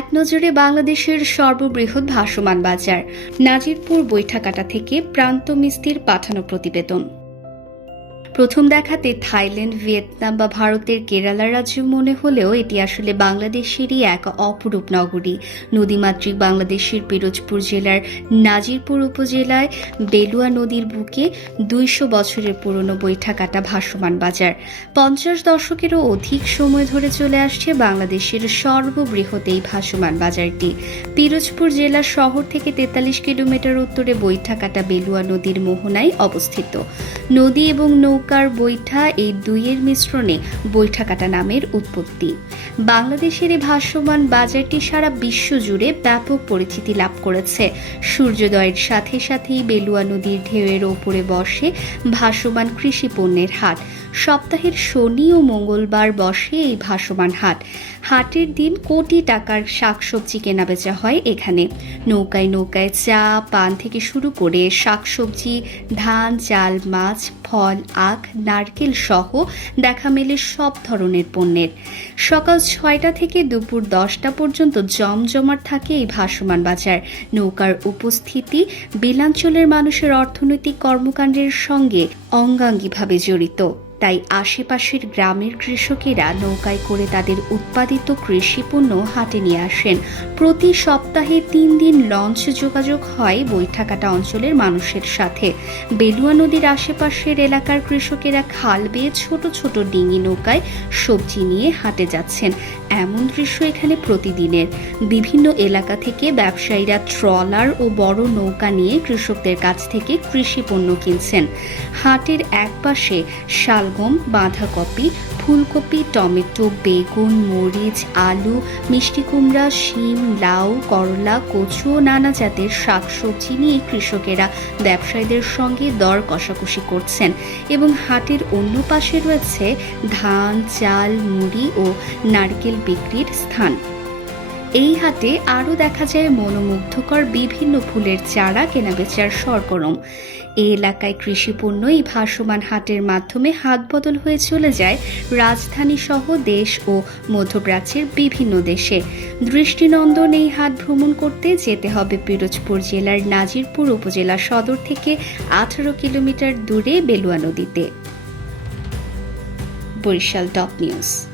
এক নজরে বাংলাদেশের সর্ববৃহৎ ভাসমান বাজার নাজিরপুর বৈঠাকাটা থেকে প্রান্ত মিস্ত্রির পাঠানো প্রতিবেদন। প্রথম দেখাতে থাইল্যান্ড, ভিয়েতনাম বা ভারতের কেরালা রাজ্য মনে হলেও এটি আসলে বাংলাদেশেরই এক অপরূপ নগরী। নদীমাতৃক বাংলাদেশের পিরোজপুর জেলার নাজিরপুর উপজেলায় বেলুয়া নদীর বুকে দুইশো বছরের পুরনো বৈঠাকাটা ভাসমান বাজার। পঞ্চাশ দশকেরও অধিক সময় ধরে চলে আসছে বাংলাদেশের সর্ববৃহৎ এই ভাসমান বাজারটি। পিরোজপুর জেলার শহর থেকে তেতাল্লিশ কিলোমিটার উত্তরে বৈঠাকাটা বেলুয়া নদীর মোহনায় অবস্থিত। নদী এবং নৌকার বৈঠা এই দুইয়ের মিশ্রণে বৈঠাকাটা নামের উৎপত্তি। বাংলাদেশের এই ভাসমান বাজারটি সারা বিশ্ব জুড়ে ব্যাপক পরিচিতি লাভ করেছে। সূর্যোদয়ের সাথে সাথেই বেলুয়া নদীর ঢেউয়ের ওপরে বসে ভাসমান কৃষি পণ্যের হাট। সপ্তাহের শনি ও মঙ্গলবার বসে এই ভাসমান হাট। হাটের দিন কোটি টাকার শাকসবজি কেনাবেচা হয় এখানে। নৌকায় নৌকায় চা, পান থেকে শুরু করে শাকসবজি, ধান, চাল, মাছ, ফল আখ, নারকেল সহ দেখা মেলে সব ধরনের পণ্যের। সকাল ছয়টা থেকে দুপুর দশটা পর্যন্ত জমজমাট থাকে এই ভাসমান বাজার। নৌকার উপস্থিতি বিলাঞ্চলের মানুষের অর্থনৈতিক কর্মকাণ্ডের সঙ্গে অঙ্গাঙ্গিভাবে জড়িত। তাই আশেপাশের গ্রামের কৃষকেরা নৌকায় করে তাদের উৎপাদিত কৃষি পণ্য হাটে নিয়ে আসেন। প্রতি সপ্তাহে তিন দিন লঞ্চ যোগাযোগ হয় বৈঠাকাটা অঞ্চলের মানুষের সাথে। বেলুয়া নদীর আশেপাশের এলাকার কৃষকেরা খাল বেয়ে ছোট ছোট ডিঙি নৌকায় সবজি নিয়ে হাটে যাচ্ছেন। এমন দৃশ্য এখানে প্রতিদিনের। বিভিন্ন এলাকা থেকে ব্যবসায়ীরা ট্রলার ও বড় নৌকা নিয়ে কৃষকদের কাছ থেকে কৃষি পণ্য কিনছেন। হাটের একপাশে শালগম বাঁধাকপি, ফুলকপি, টমেটো, বেগুন, মরিচ, আলু, মিষ্টি কুমড়া, শিম, লাউ, করলা, কচু ও নানা জাতের শাকসবজি নিয়ে কৃষকেরা ব্যবসায়ীদের সঙ্গে দর কষাকষি করছেন এবং হাটের অন্য পাশে রয়েছে ধান, চাল, মুড়ি ও নারকেল বিক্রির স্থান। এই হাটে আরও দেখা যায় মনোমুগ্ধকর বিভিন্ন ফুলের চারা কেনাবেচার সরগরম। এই এলাকায় কৃষিপণ্য এই ভাসমান হাটের মাধ্যমে হাত বদল হয়ে চলে যায় রাজধানী সহ দেশ ও মধ্যপ্রাচ্যের বিভিন্ন দেশে। দৃষ্টিনন্দন এই হাট ভ্রমণ করতে যেতে হবে পিরোজপুর জেলার নাজিরপুর উপজেলা সদর থেকে আঠারো কিলোমিটার দূরে বেলুয়া নদীতে। Barishal top news.